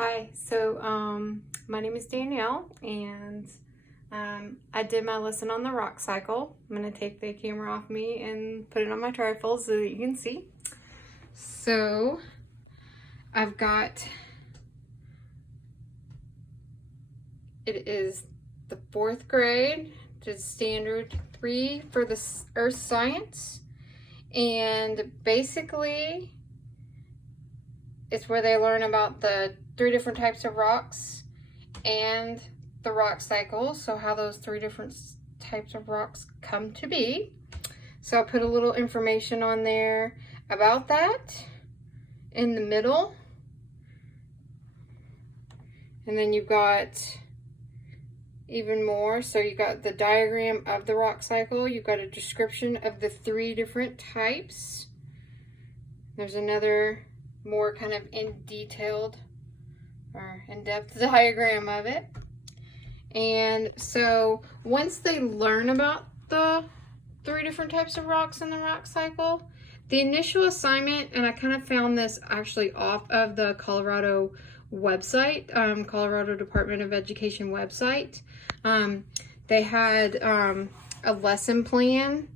Hi, my name is Danielle, and I did my lesson on the rock cycle. I'm going to take the camera off me and put it on my tripod so that you can see. So I've got, it is the 4th grade, just standard 3 for the earth science, and basically it's where they learn about the 3 different types of rocks and the rock cycle, so how those 3 different types of rocks come to be. So I'll put a little information on there about that in the middle. And then you've got even more. So you got the diagram of the rock cycle. You've got a description of the 3 different types. There's another more kind of in-depth diagram of it. And so once they learn about the 3 different types of rocks in the rock cycle, the initial assignment, and I kind of found this actually off of the Colorado website, Colorado Department of Education website. They had a lesson plan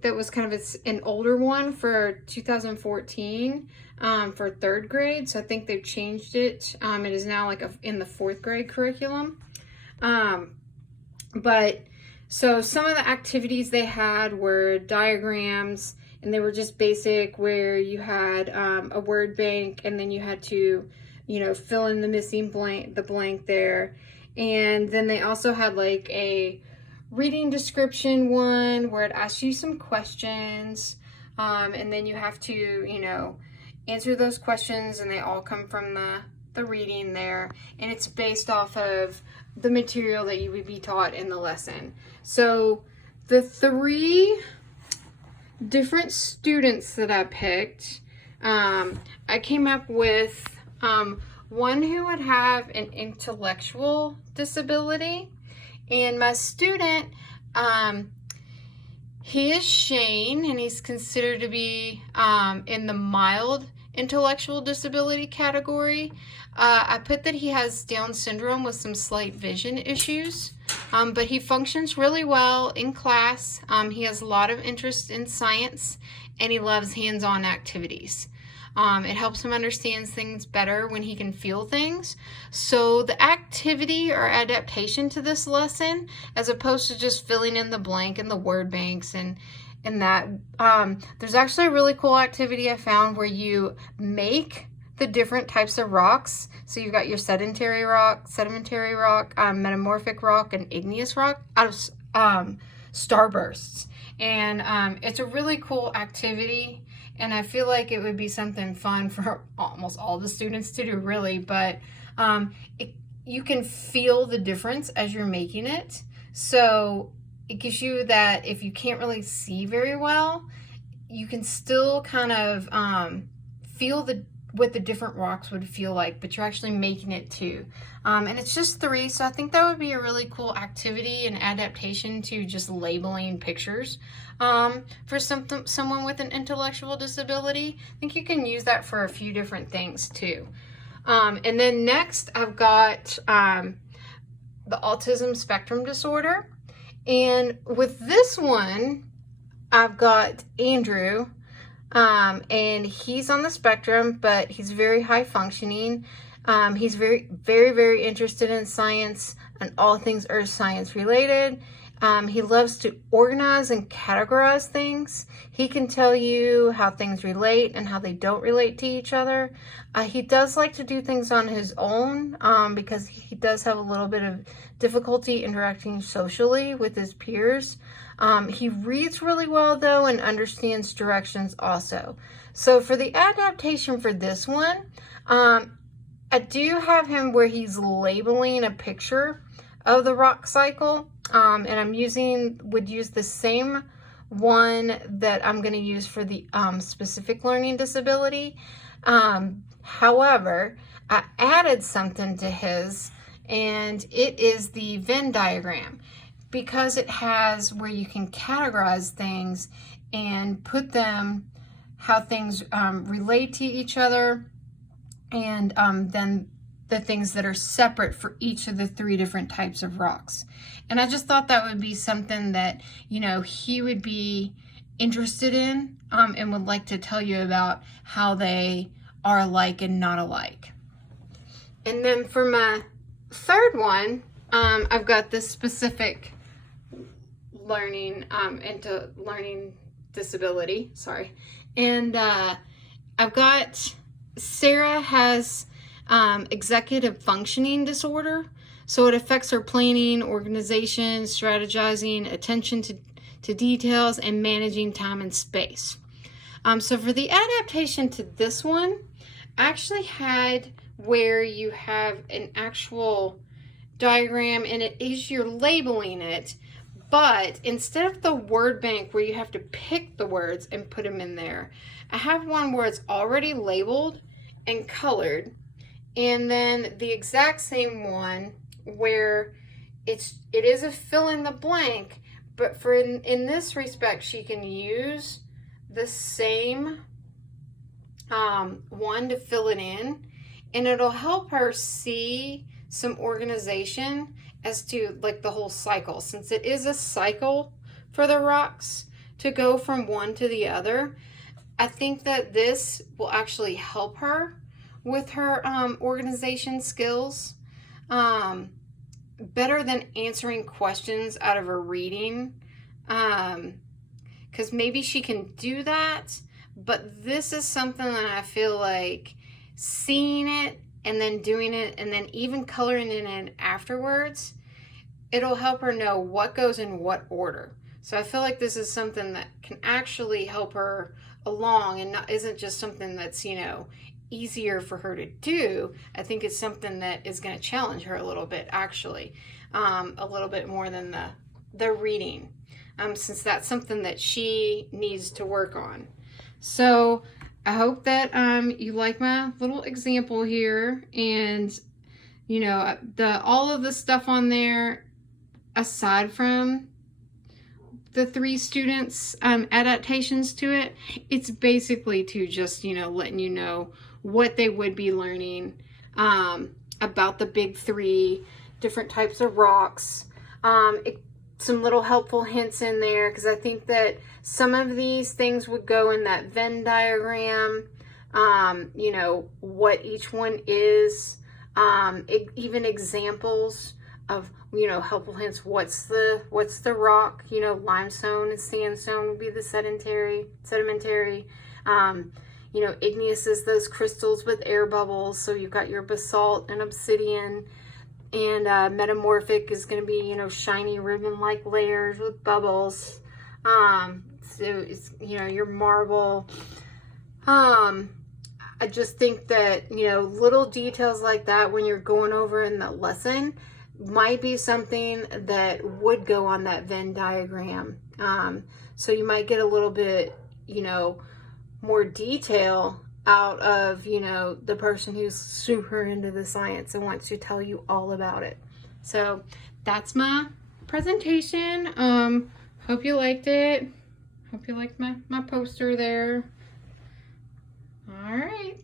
that was kind of an older one for 2014 for 3rd grade. So I think they've changed it. It is now like in the 4th grade curriculum. But so some of the activities they had were diagrams, and they were just basic, where you had a word bank, and then you had to, fill in the missing blank there. And then they also had like a reading description one where it asks you some questions, and then you have to, answer those questions, and they all come from the reading there, and it's based off of the material that you would be taught in the lesson. So the 3 different students that I picked, I came up with one who would have an intellectual disability, and my student, he is Shane, and he's considered to be in the mild intellectual disability category. I put that he has Down syndrome with some slight vision issues, but he functions really well in class. He has a lot of interest in science, and he loves hands-on activities. It helps him understand things better when he can feel things. So the activity or adaptation to this lesson, as opposed to just filling in the blank in the word banks and that, there's actually a really cool activity I found where you make the different types of rocks. So you've got your sedimentary rock, metamorphic rock, and igneous rock out of starbursts. And it's a really cool activity, and I feel like it would be something fun for almost all the students to do, really. But you can feel the difference as you're making it. So it gives you that, if you can't really see very well, you can still kind of feel what the different rocks would feel like, but you're actually making it too. And it's just 3, so I think that would be a really cool activity and adaptation to just labeling pictures for someone with an intellectual disability. I think you can use that for a few different things too. And then next I've got the autism spectrum disorder. And with this one, I've got Andrew, and he's on the spectrum, but he's very high functioning. He's very, very, very interested in science and all things earth science related. He loves to organize and categorize things. He can tell you how things relate and how they don't relate to each other. He does like to do things on his own because he does have a little bit of difficulty interacting socially with his peers. He reads really well though, and understands directions also. So for the adaptation for this one, I do have him where he's labeling a picture of the rock cycle, and I would use the same one that I'm going to use for the specific learning disability. However, I added something to his, and it is the Venn diagram, because it has where you can categorize things and put them, how things relate to each other, and then the things that are separate for each of the 3 different types of rocks. And I just thought that would be something that, you know, he would be interested in and would like to tell you about how they are alike and not alike. And then for my third one, I've got this specific learning into learning disability, sorry. And I've got Sarah has executive functioning disorder. So it affects her planning, organization, strategizing, attention to details, and managing time and space. So for the adaptation to this one, I actually had where you have an actual diagram and it is you're labeling it, but instead of the word bank where you have to pick the words and put them in there, I have one where it's already labeled and colored, and then the exact same one where it is a fill in the blank, but for in this respect she can use the same one to fill it in, and it'll help her see some organization as to like the whole cycle, since it is a cycle for the rocks to go from one to the other. I think that this will actually help her with her organization skills better than answering questions out of her reading, because maybe she can do that, but this is something that I feel like seeing it and then doing it and then even coloring it in afterwards, it'll help her know what goes in what order. So I feel like this is something that can actually help her along and isn't just something that's, you know, easier for her to do. I think it's something that is going to challenge her a little bit, actually, a little bit more than the reading, since that's something that she needs to work on. So I hope that you like my little example here, and you know, all of the stuff on there, aside from the 3 students adaptations to it, it's basically to just, you know, letting you know what they would be learning about the big 3 different types of rocks. Some little helpful hints in there, because I think that some of these things would go in that Venn diagram, you know, what each one is, even examples of, you know, helpful hints. What's the rock? You know, limestone and sandstone would be the sedimentary. You know, igneous is those crystals with air bubbles. So you've got your basalt and obsidian, and metamorphic is going to be, you know, shiny ribbon-like layers with bubbles. So it's, you know, your marble. I just think that, you know, little details like that when you're going over in the lesson might be something that would go on that Venn diagram. So you might get a little bit, you know, more detail out of, you know, the person who's super into the science and wants to tell you all about it. So that's my presentation. Hope you liked it. Hope you liked my poster there. All right.